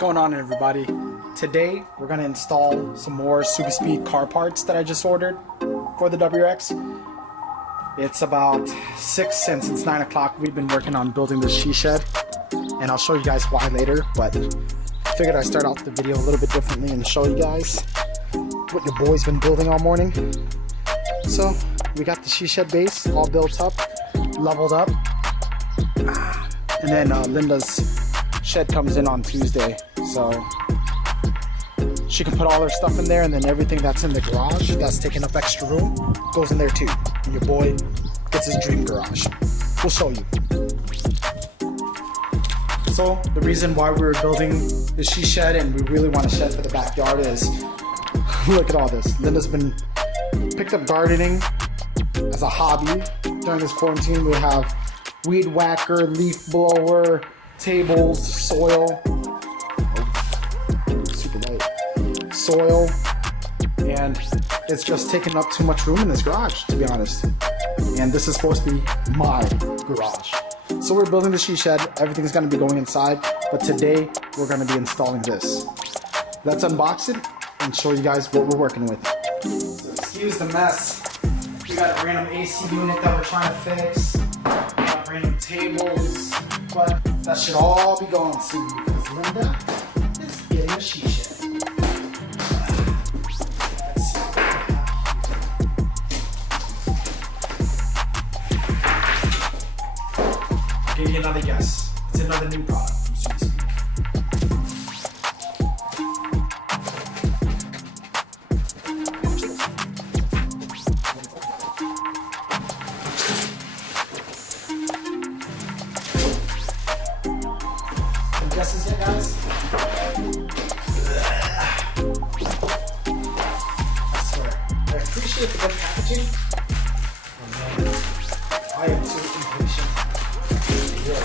going on, everybody? Today we're going to install some more SubiSpeed car parts that I just ordered for the WRX. It's about 6 and since 9 o'clock we've been working on building the she shed, and I'll show you guys why later, but I figured I'd start out the video a little bit differently and show you guys what your boy's been building all morning. So we got the she shed base all built up, leveled up, and then Linda's shed comes in on Tuesday, so she can put all her stuff in there, and then everything that's in the garage that's taking up extra room goes in there too, and your boy gets his dream garage. We'll show you. So the reason why we were building the she shed and we really want a shed for the backyard is look at all this. Linda's been picked up gardening as a hobby during this quarantine. We have weed whacker, leaf blower, tables, soil, super light, soil, and it's just taking up too much room in this garage, to be honest. And this is supposed to be my garage. So we're building the she shed, everything's gonna be going inside, but today we're gonna be installing this. Let's unbox it and show you guys what we're working with. So excuse the mess. We got a random AC unit that we're trying to fix. We got random tables, but that should all be going soon because Linda is getting a she shed. Let's see. I'll give you another guess. It's another new product from SubiSpeed. Guesses yet, guys? I swear, I appreciate the good packaging. Oh man, I am too impatient. Yeah.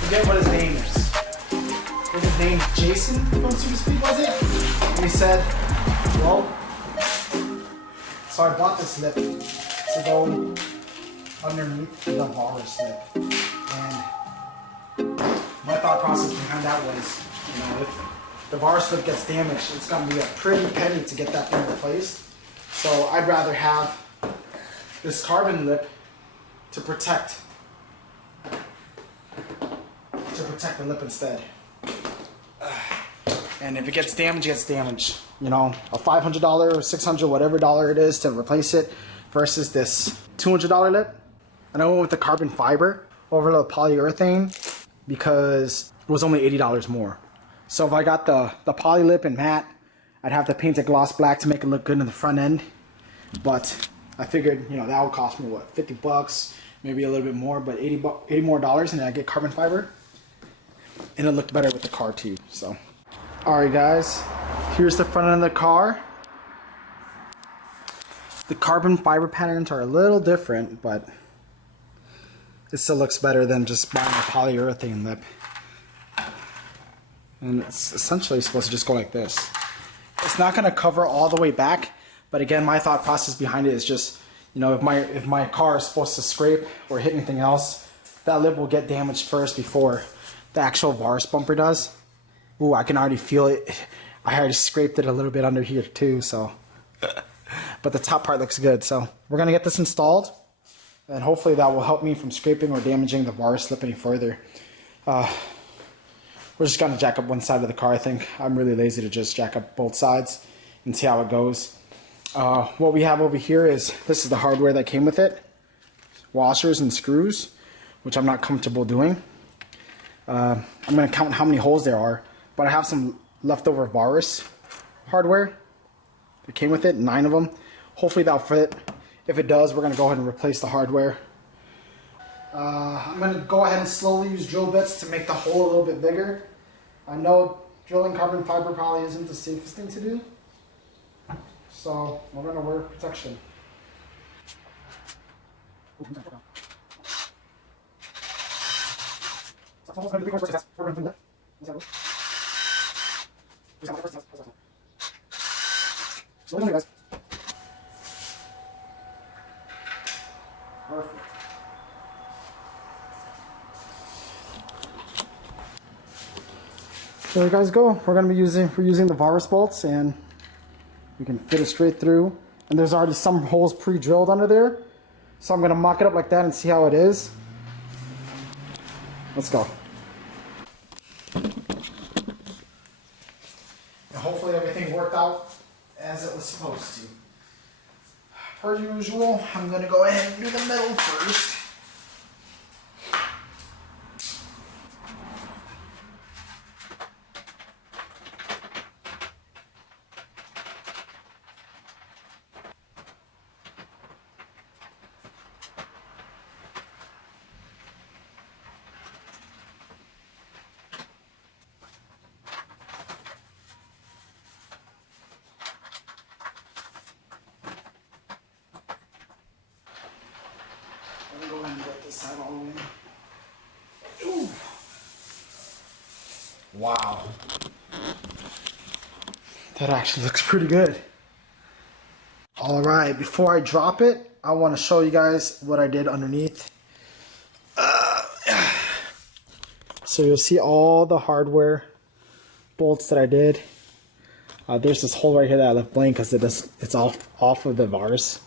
Forget what his name is. His name Jason from SubiSpeed, was it? And he said, well, so I bought this lip to go underneath the Varis lip. And my thought process behind that was, you know, if the Varis lip gets damaged, it's gonna be a pretty penny to get that thing replaced. So I'd rather have this carbon lip to protect the lip instead. And if it gets damaged, it gets damaged. You know, a $500 or $600, whatever dollar it is to replace it versus this $200 lip. And I went with the carbon fiber over the polyurethane because it was only $80 more. So if I got the poly lip and matte, I'd have to paint it gloss black to make it look good in the front end. But I figured, you know, that would cost me what, 50 bucks, maybe a little bit more, but 80 more dollars, and then I get carbon fiber. And it looked better with the car too, so. Alright guys, here's the front end of the car. The carbon fiber patterns are a little different, but it still looks better than just buying a polyurethane lip. And it's essentially supposed to just go like this. It's not going to cover all the way back, but again, my thought process behind it is just, you know, if my car is supposed to scrape or hit anything else, that lip will get damaged first before the actual Varis bumper does. Ooh, I can already feel it. I already scraped it a little bit under here too, so. But the top part looks good, so we're gonna get this installed, and hopefully that will help me from scraping or damaging the Varis slip any further. We're just gonna jack up one side of the car, I think. I'm really lazy to just jack up both sides and see how it goes. What we have over here is, this is the hardware that came with it. Washers and screws, which I'm not comfortable doing. I'm gonna count how many holes there are. But I have some leftover Varis hardware that came with it, 9 of them. Hopefully that'll fit. If it does, we're going to go ahead and replace the hardware. I'm going to go ahead and slowly use drill bits to make the hole a little bit bigger. I know drilling carbon fiber probably isn't the safest thing to do, so we're going to wear protection. So anyway, guys. Perfect. There you guys go. We're using the Varis bolts, and we can fit it straight through. And there's already some holes pre-drilled under there, so I'm gonna mock it up like that and see how it is. Let's go. And hopefully everything worked out as it was supposed to. Per usual, I'm gonna go ahead and do the middle first. Go ahead and get this side all the way in. Ooh. Wow. That actually looks pretty good. Alright, before I drop it, I want to show you guys what I did underneath. So you'll see all the hardware bolts that I did. There's this hole right here that I left blank because it's off of the Varis.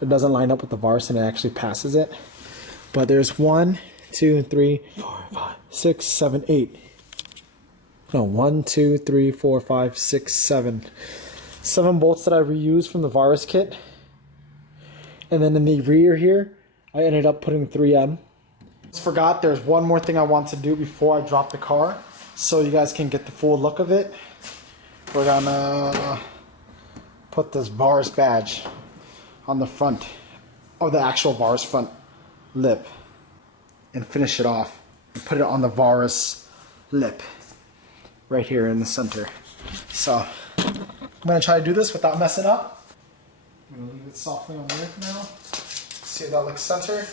It doesn't line up with the Varis and it actually passes it. But there's 1, 2, 3, 4, 5, 6, 7, 8. No, 1, 2, 3, 4, 5, 6, 7. 7 bolts that I reused from the Varis kit. And then in the rear here, I ended up putting 3M. Just forgot there's one more thing I want to do before I drop the car, so you guys can get the full look of it. We're gonna put this Varis badge on the front, or the actual Varis front lip, and finish it off and put it on the Varis lip right here in the center. So I'm gonna try to do this without messing up. I'm gonna leave it softly on there for now. See if that looks center,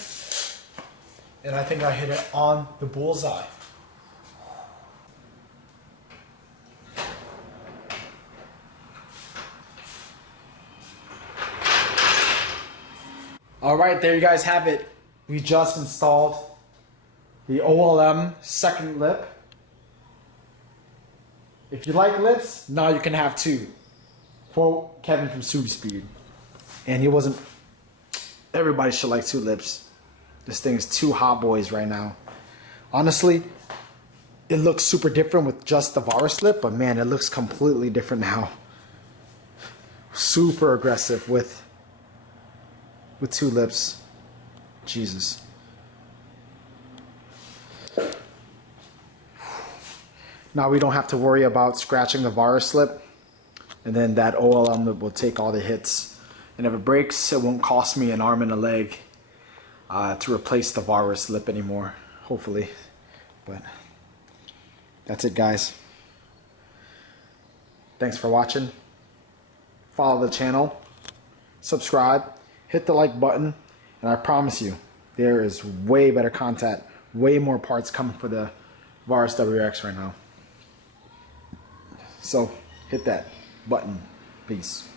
and I think I hit it on the bullseye. Alright, there you guys have it. We just installed the OLM second lip. If you like lips, now you can have 2. Quote Kevin from SubiSpeed. And he wasn't... Everybody should like 2 lips. This thing is 2 hot boys right now. Honestly, it looks super different with just the Varis lip, but man, it looks completely different now. Super aggressive with 2 lips. Jesus. Now we don't have to worry about scratching the Varis lip, and then that OLM lip will take all the hits. And if it breaks, it won't cost me an arm and a leg to replace the Varis lip anymore, hopefully. But that's it, guys. Thanks for watching. Follow the channel, subscribe, hit the like button, and I promise you, there is way better content, way more parts coming for the Varis WRX right now. So hit that button. Peace.